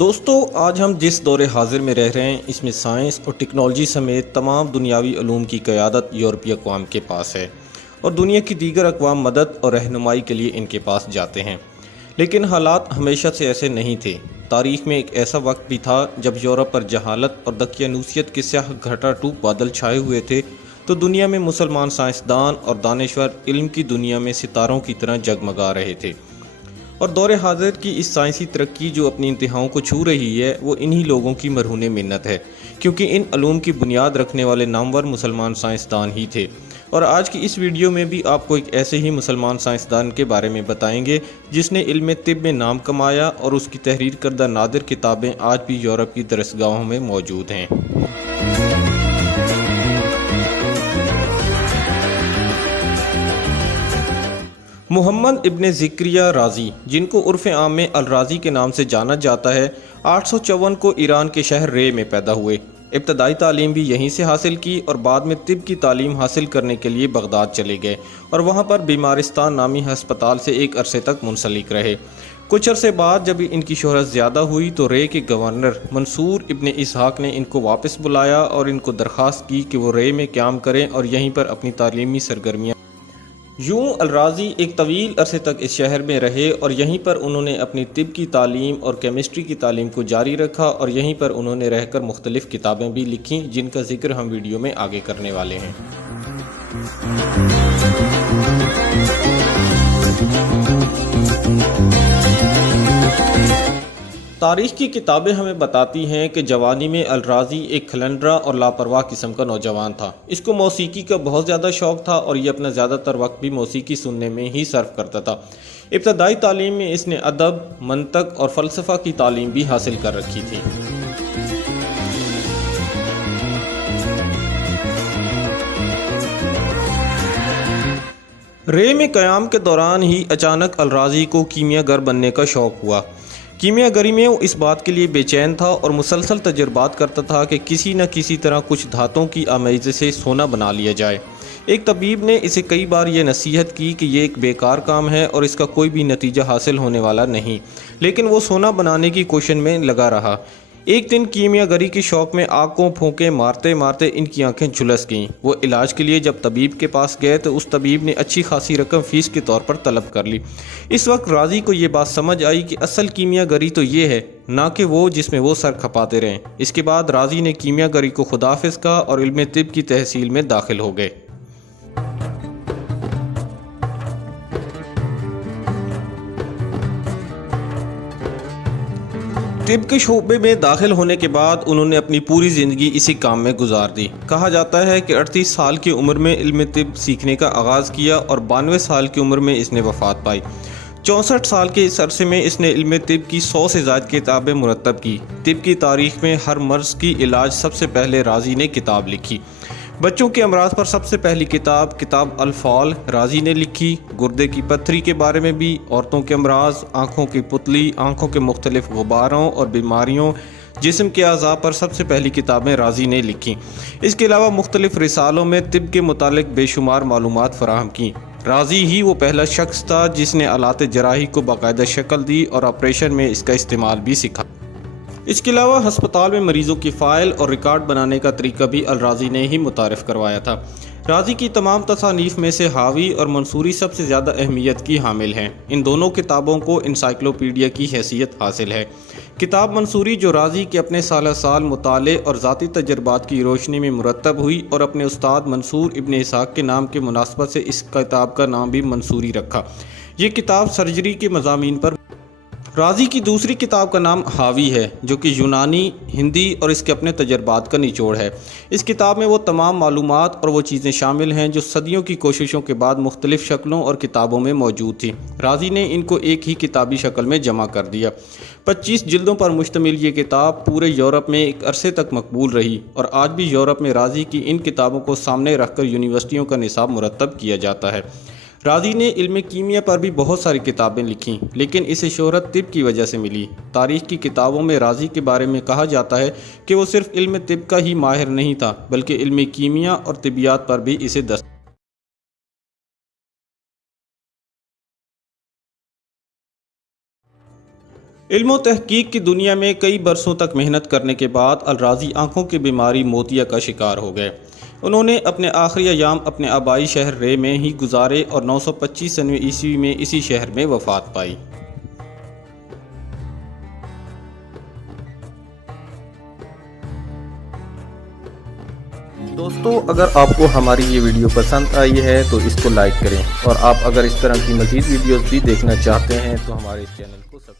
دوستو آج ہم جس دور حاضر میں رہ رہے ہیں اس میں سائنس اور ٹیکنالوجی سمیت تمام دنیاوی علوم کی قیادت یورپی اقوام کے پاس ہے اور دنیا کی دیگر اقوام مدد اور رہنمائی کے لیے ان کے پاس جاتے ہیں، لیکن حالات ہمیشہ سے ایسے نہیں تھے۔ تاریخ میں ایک ایسا وقت بھی تھا جب یورپ پر جہالت اور دقیانوسیت کے سیاہ گھٹا ٹوپ بادل چھائے ہوئے تھے، تو دنیا میں مسلمان سائنسدان اور دانشور علم کی دنیا میں ستاروں کی طرح جگمگا رہے تھے۔ اور دور حاضر کی اس سائنسی ترقی جو اپنی انتہاؤں کو چھو رہی ہے وہ انہی لوگوں کی مرہون منت ہے، کیونکہ ان علوم کی بنیاد رکھنے والے نامور مسلمان سائنسدان ہی تھے۔ اور آج کی اس ویڈیو میں بھی آپ کو ایک ایسے ہی مسلمان سائنسدان کے بارے میں بتائیں گے جس نے علم طب میں نام کمایا اور اس کی تحریر کردہ نادر کتابیں آج بھی یورپ کی درسگاہوں میں موجود ہیں۔ محمد ابن زکریا رازی، جن کو عرف عام میں الرازی کے نام سے جانا جاتا ہے، 854 کو ایران کے شہر رے میں پیدا ہوئے۔ ابتدائی تعلیم بھی یہیں سے حاصل کی اور بعد میں طب کی تعلیم حاصل کرنے کے لیے بغداد چلے گئے اور وہاں پر بیمارستان نامی ہسپتال سے ایک عرصے تک منسلک رہے۔ کچھ عرصے بعد جب ان کی شہرت زیادہ ہوئی تو رے کے گورنر منصور ابن اسحاق نے ان کو واپس بلایا اور ان کو درخواست کی کہ وہ رے میں قیام کریں اور یہیں پر اپنی تعلیمی سرگرمیاں۔ یوں الرازی ایک طویل عرصے تک اس شہر میں رہے اور یہیں پر انہوں نے اپنی طب کی تعلیم اور کیمسٹری کی تعلیم کو جاری رکھا اور یہیں پر انہوں نے رہ کر مختلف کتابیں بھی لکھیں جن کا ذکر ہم ویڈیو میں آگے کرنے والے ہیں۔ تاریخ کی کتابیں ہمیں بتاتی ہیں کہ جوانی میں الرازی ایک کھلنڈرا اور لاپرواہ قسم کا نوجوان تھا۔ اس کو موسیقی کا بہت زیادہ شوق تھا اور یہ اپنا زیادہ تر وقت بھی موسیقی سننے میں ہی صرف کرتا تھا۔ ابتدائی تعلیم میں اس نے ادب، منطق اور فلسفہ کی تعلیم بھی حاصل کر رکھی تھی۔ رے میں قیام کے دوران ہی اچانک الرازی کو کیمیا گر بننے کا شوق ہوا۔ کیمیا گری میں وہ اس بات کے لیے بے چین تھا اور مسلسل تجربات کرتا تھا کہ کسی نہ کسی طرح کچھ دھاتوں کی آمیزش سے سونا بنا لیا جائے۔ ایک طبیب نے اسے کئی بار یہ نصیحت کی کہ یہ ایک بیکار کام ہے اور اس کا کوئی بھی نتیجہ حاصل ہونے والا نہیں، لیکن وہ سونا بنانے کی کوشش میں لگا رہا۔ ایک دن کیمیا گری کے شوق میں آگ کو پھونکے مارتے مارتے ان کی آنکھیں جھلس گئیں۔ وہ علاج کے لیے جب طبیب کے پاس گئے تو اس طبیب نے اچھی خاصی رقم فیس کے طور پر طلب کر لی۔ اس وقت رازی کو یہ بات سمجھ آئی کہ اصل کیمیا گری تو یہ ہے، نہ کہ وہ جس میں وہ سر کھپاتے رہیں۔ اس کے بعد رازی نے کیمیا گری کو خداحافظ کہا اور علم طب کی تحصیل میں داخل ہو گئے۔ طب کے شعبے میں داخل ہونے کے بعد انہوں نے اپنی پوری زندگی اسی کام میں گزار دی۔ کہا جاتا ہے کہ 38 سال کی عمر میں علم طب سیکھنے کا آغاز کیا اور 92 سال کی عمر میں اس نے وفات پائی۔ 64 سال کے اس عرصے میں اس نے علم طب کی 100 سے زائد کتابیں مرتب کی۔ طب کی تاریخ میں ہر مرض کی علاج سب سے پہلے رازی نے کتاب لکھی۔ بچوں کے امراض پر سب سے پہلی کتاب الفال رازی نے لکھی۔ گردے کی پتھری کے بارے میں بھی، عورتوں کے امراض، آنکھوں کی پتلی، آنکھوں کے مختلف غباروں اور بیماریوں، جسم کے اعضاء پر سب سے پہلی کتابیں رازی نے لکھیں۔ اس کے علاوہ مختلف رسالوں میں طب کے متعلق بے شمار معلومات فراہم کیں۔ رازی ہی وہ پہلا شخص تھا جس نے آلات جراحی کو باقاعدہ شکل دی اور آپریشن میں اس کا استعمال بھی سکھا۔ اس کے علاوہ ہسپتال میں مریضوں کی فائل اور ریکارڈ بنانے کا طریقہ بھی الرازی نے ہی متعارف کروایا تھا۔ رازی کی تمام تصانیف میں سے حاوی اور منصوری سب سے زیادہ اہمیت کی حامل ہیں۔ ان دونوں کتابوں کو انسائکلوپیڈیا کی حیثیت حاصل ہے۔ کتاب منصوری جو رازی کے اپنے سالہ سال مطالعے اور ذاتی تجربات کی روشنی میں مرتب ہوئی اور اپنے استاد منصور ابن اسحاق کے نام کے مناسبت سے اس کتاب کا نام بھی منصوری رکھا۔ یہ کتاب سرجری کے مضامین پر۔ رازی کی دوسری کتاب کا نام حاوی ہے جو کہ یونانی، ہندی اور اس کے اپنے تجربات کا نچوڑ ہے۔ اس کتاب میں وہ تمام معلومات اور وہ چیزیں شامل ہیں جو صدیوں کی کوششوں کے بعد مختلف شکلوں اور کتابوں میں موجود تھیں۔ رازی نے ان کو ایک ہی کتابی شکل میں جمع کر دیا۔ 25 جلدوں پر مشتمل یہ کتاب پورے یورپ میں ایک عرصے تک مقبول رہی اور آج بھی یورپ میں رازی کی ان کتابوں کو سامنے رکھ کر یونیورسٹیوں کا نصاب مرتب کیا جاتا ہے۔ رازی نے علم کیمیا پر بھی بہت ساری کتابیں لکھیں، لیکن اسے شہرت طب کی وجہ سے ملی۔ تاریخ کی کتابوں میں رازی کے بارے میں کہا جاتا ہے کہ وہ صرف علم طب کا ہی ماہر نہیں تھا بلکہ علم کیمیا اور طبیعیات پر بھی اسے علم و تحقیق کی دنیا میں کئی برسوں تک محنت کرنے کے بعد الراضی آنکھوں کی بیماری موتیا کا شکار ہو گئے۔ انہوں نے اپنے آخری ایام اپنے آبائی شہر رے میں ہی گزارے اور 925 عیسوی میں اسی شہر میں وفات پائی۔ دوستو، اگر آپ کو ہماری یہ ویڈیو پسند آئی ہے تو اس کو لائک کریں، اور آپ اگر اس طرح کی مزید ویڈیوز بھی دیکھنا چاہتے ہیں تو ہمارے اس چینل کو سبسکرائب